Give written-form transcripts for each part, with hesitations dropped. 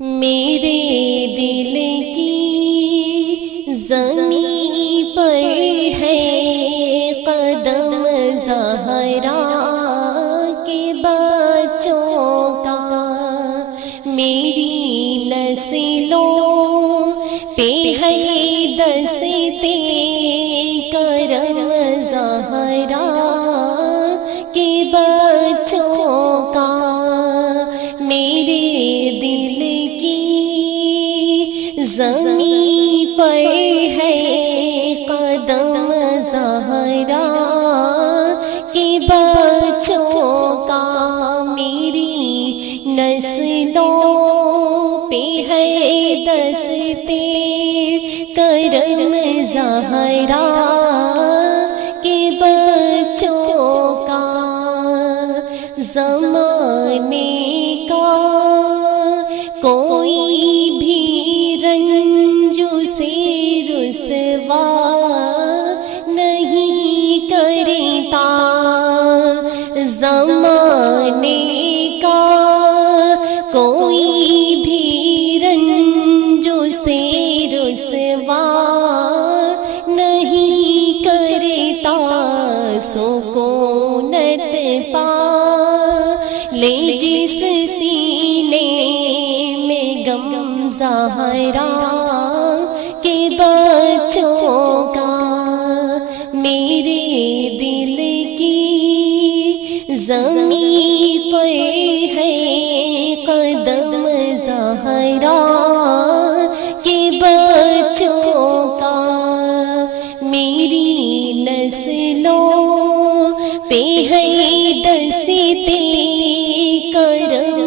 میرے دل کی زمین پر ہے قدم زہرا کے بچوں کا، میری نسلوں پہ ہے دستے کرم زہرا کے بچوں کا، میرے دل کی زمین پر ہے قدم زہرا کے بچوں کا، میری نسلوں پہ ہے دستے کرم زہرا کے بچوں کا، زمانے کا کوئی بھی رنجو سے رسوا نہیں کرتا، زمانے کا کوئی بھی رنجو سے رسوا نہیں کرتا، سکونت پا لے جس سینے میں غم زہرا کے بچوں کا، میرے دل کی زمین پر ہے قدم زہرا کے بچوں کا، میری نسلوں پہ ہے دستے کرم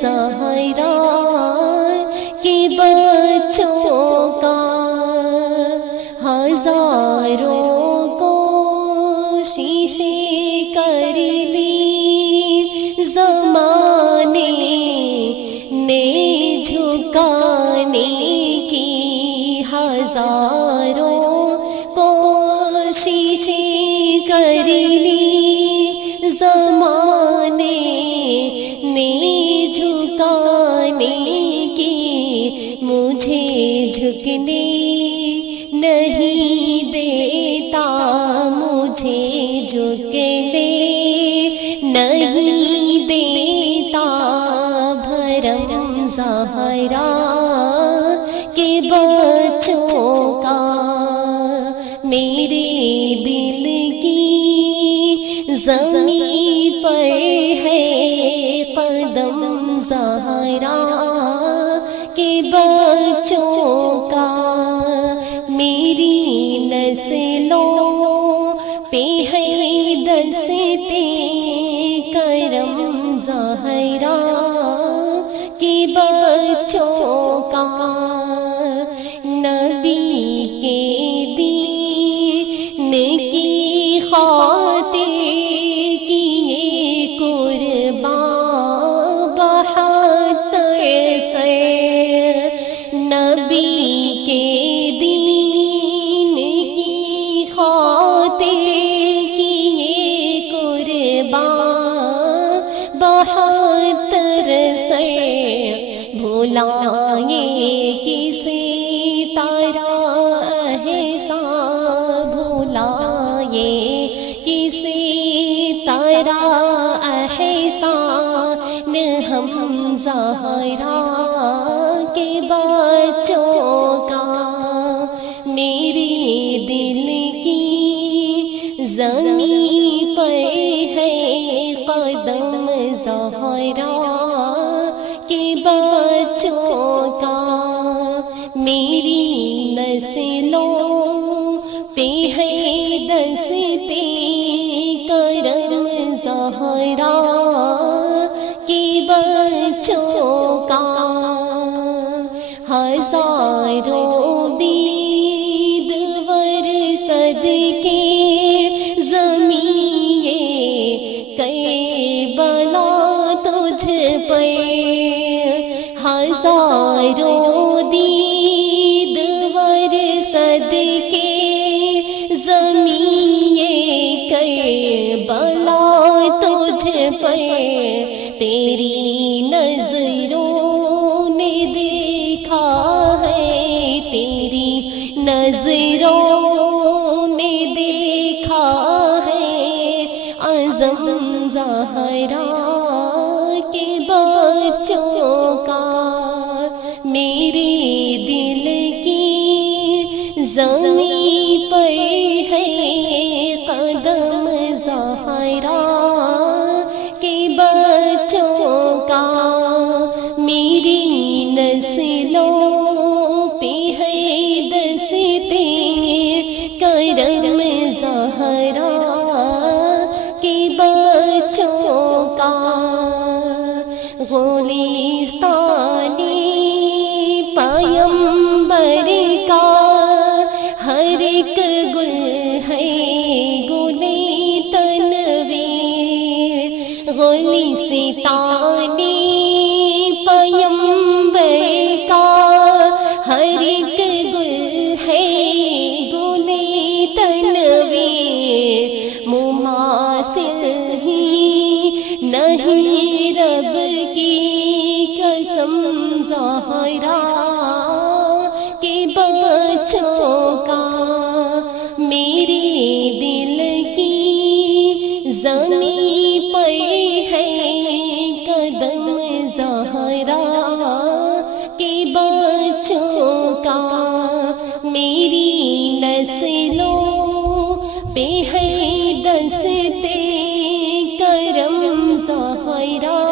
زہرا کے بچوں کا، ہزاروں کوششیں کر لی زمانے نے جھکانے کی، ہزاروں کوششیں کر لی زمانے نے جھکانے کی، مجھے جھکنے نہیں دیتا، مجھے جھکنے نہیں دیتا، بھرم زہرا کے بچوں کا، میرے دل کی زمین پر ہے قدم زہرا کے بچوں کا، میری نسلوں پہ ہے دستے کرم زہرا کے بچوں کا، نبی کے دین کی خاطر کیے قربان بہتر سے، نبی کے دین کی خاطر کیے قربان بہتر سے، بھلائیں کسی طرح احسان، بھلائیں کسی طرح احسان ہم زہرا کے بچوں کا، میرے دل کی زمین پر ہے قدم زہرا کے بچوں کا، میری نسلوں پہ ہے دستے کرم زہرا کے بچوں کا، ہزاروں دید ور صدقے زمین کربلا تجھ پر، ہزاروں دید ور صدقے زمین کربلا تجھ پر، تیری نظروں نے نظروں نے دیکھا ہے عظم زہرا کے بچوں کا، میرے دل کی زمین پر ہے قدم زہرا کے بچوں کا، میری نسلوں پہ ہے دستے کرم زہرا کے بچوں کا، گلستان پیمبر کا ہر ایک گل ہے گل تنویر، گلستان پیمبر کا ہر ایک گل ہے گل تنویر، مماثل ہی نہیں رب کی قسم زہرا کے بچوں کا، میرے دل کی زمین پر ہے قدم زہرا کے بچوں کا، میری نسلوں پہ ہے دستے کرم زہرا